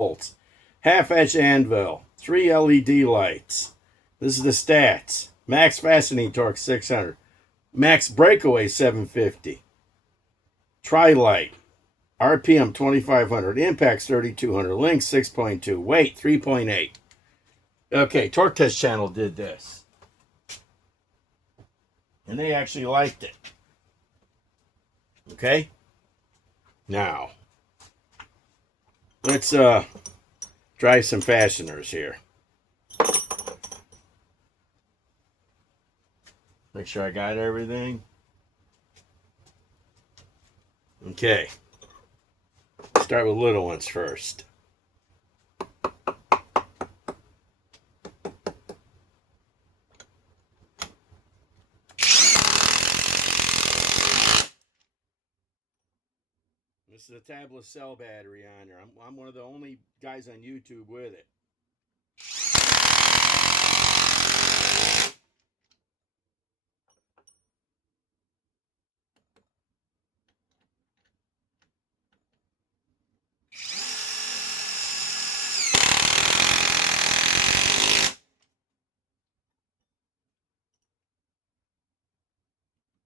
volts. Half-edge anvil, 3 LED lights. This is the stats. Max fastening torque 600. Max breakaway 750. Tri-light. RPM 2500. Impacts 3200. Links 6.2. Weight 3.8. Okay, Torque Test Channel did this. And they actually liked it. Okay? Now, let's drive some fasteners here. Make sure I got everything. Okay. Start with little ones first. This is a tabless cell battery on there. I'm one of the only guys on YouTube with it.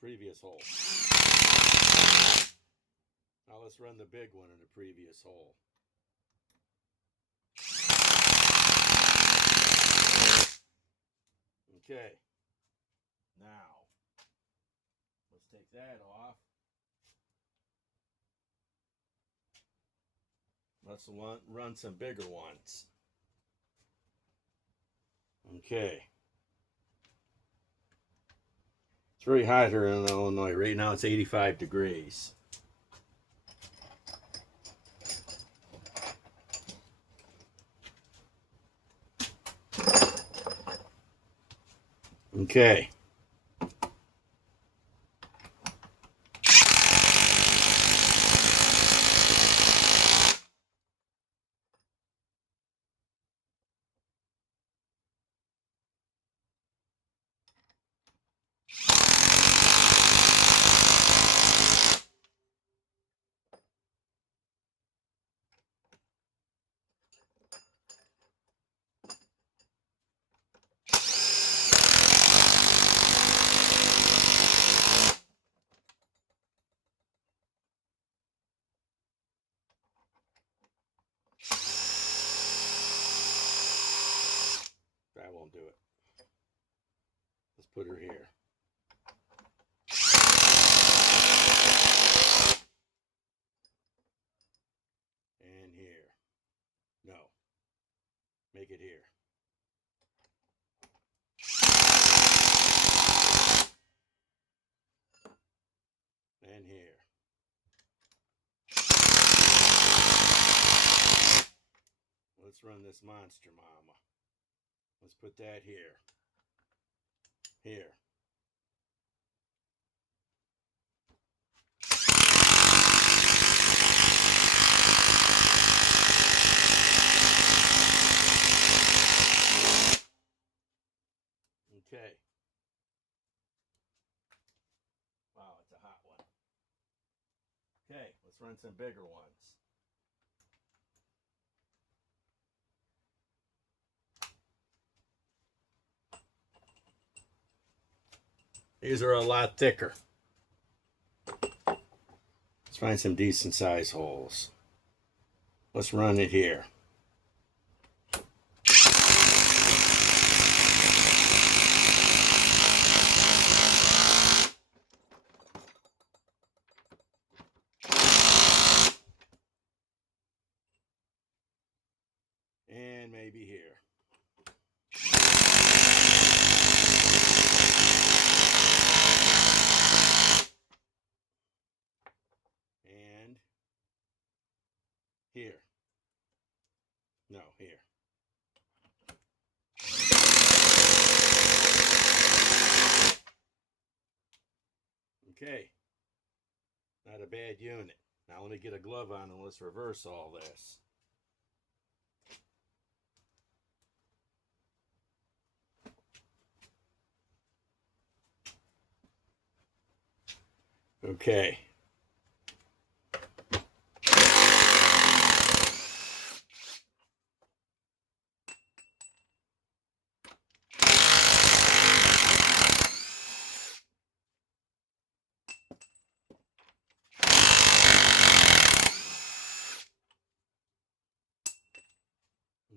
Previous hole. Now let's run the big one in the previous hole. Okay. Now, let's take that off. Let's run some bigger ones. Okay. It's very hot here in Illinois. Right now it's 85 degrees. Okay. That won't do it. Let's put her here. And here. No. Make it here. And here. Let's run this monster mama. Let's put that here. Here. Okay. Wow, it's a hot one. Okay, let's run some bigger ones. These are a lot thicker. Let's find some decent size holes. Let's run it here. And maybe here. And here. No, here. Okay. Not a bad unit. Now let me get a glove on and let's reverse all this. Okay.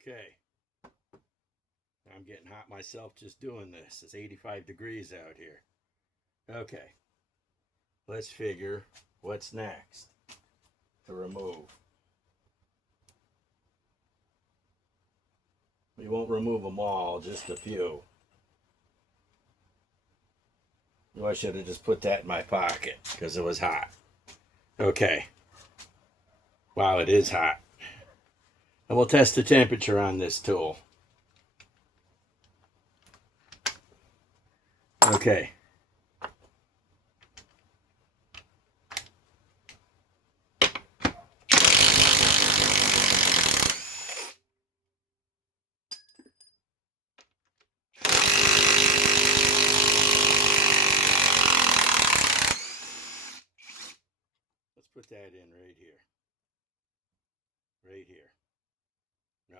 Okay. I'm getting hot myself just doing this. It's 85 degrees out here. Okay. Let's figure what's next to remove. We won't remove them all, just a few. I should have just put that in my pocket because it was hot. Okay. Wow, it is hot. And we'll test the temperature on this tool. Okay. Let's put that in right here. Right here. No.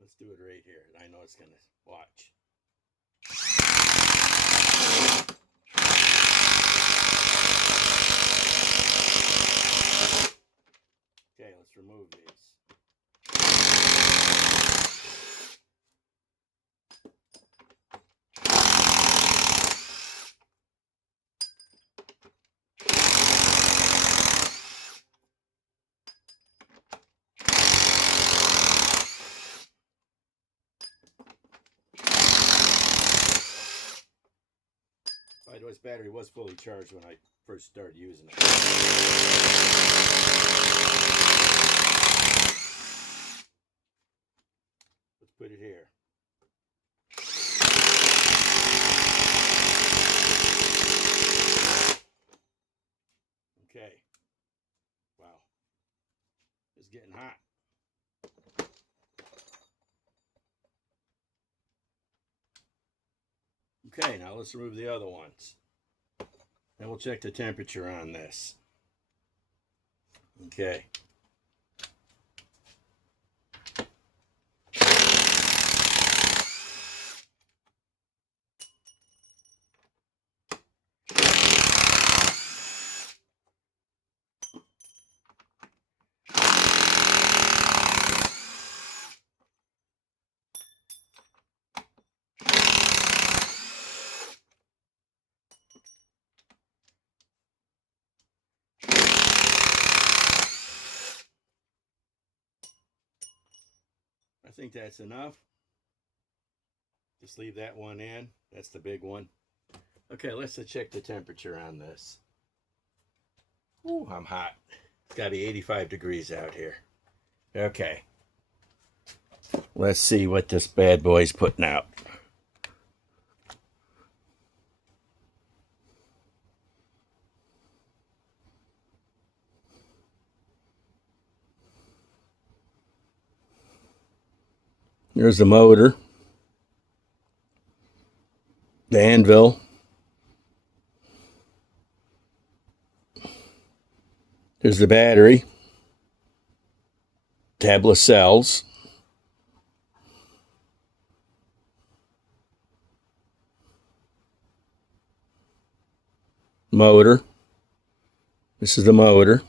Let's do it right here. I know it's going to watch. Okay, let's remove these. By the way, this battery was fully charged when I first started using it. Let's put it here. Okay. Wow. It's getting hot. Okay, now let's remove the other ones. And we'll check the temperature on this. Okay. I think that's enough. Just leave that one in. That's the big one. Okay, let's check the temperature on this. Ooh, I'm hot. It's got to be 85 degrees out here. Okay. Let's see what this bad boy's putting out. There's the motor, the anvil, there's the battery, tablet cells, motor, this is the motor,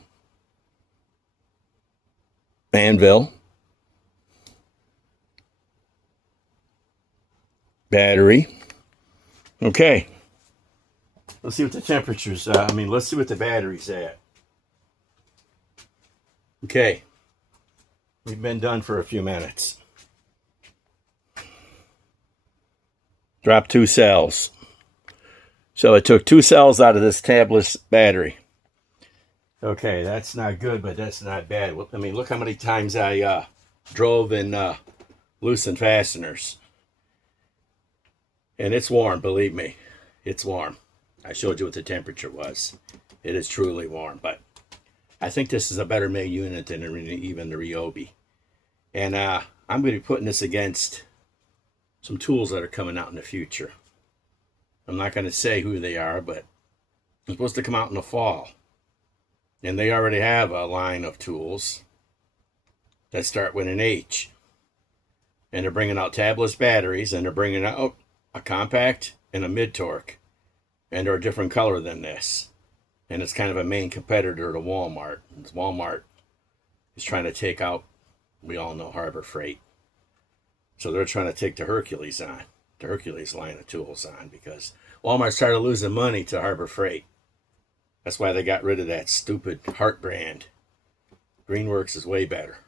anvil, battery. Okay. Let's see what the temperature's, let's see what the battery's at. Okay. We've been done for a few minutes. Drop 2 cells. So it took 2 cells out of this tabless battery. Okay, that's not good, but that's not bad. I mean, look how many times I drove and loosened fasteners. And it's warm, believe me. It's warm. I showed you what the temperature was. It is truly warm, but I think this is a better made unit than even the Ryobi. And I'm going to be putting this against some tools that are coming out in the future. I'm not going to say who they are, but they're supposed to come out in the fall. And they already have a line of tools that start with an H. And they're bringing out tabless batteries, and they're bringing out a compact and a mid-torque. And they're a different color than this. And it's kind of a main competitor to Walmart. Walmart is trying to take out, we all know, Harbor Freight. So they're trying to take the Hercules line of tools on, because Walmart started losing money to Harbor Freight. That's why they got rid of that stupid Hart brand. Greenworks is way better.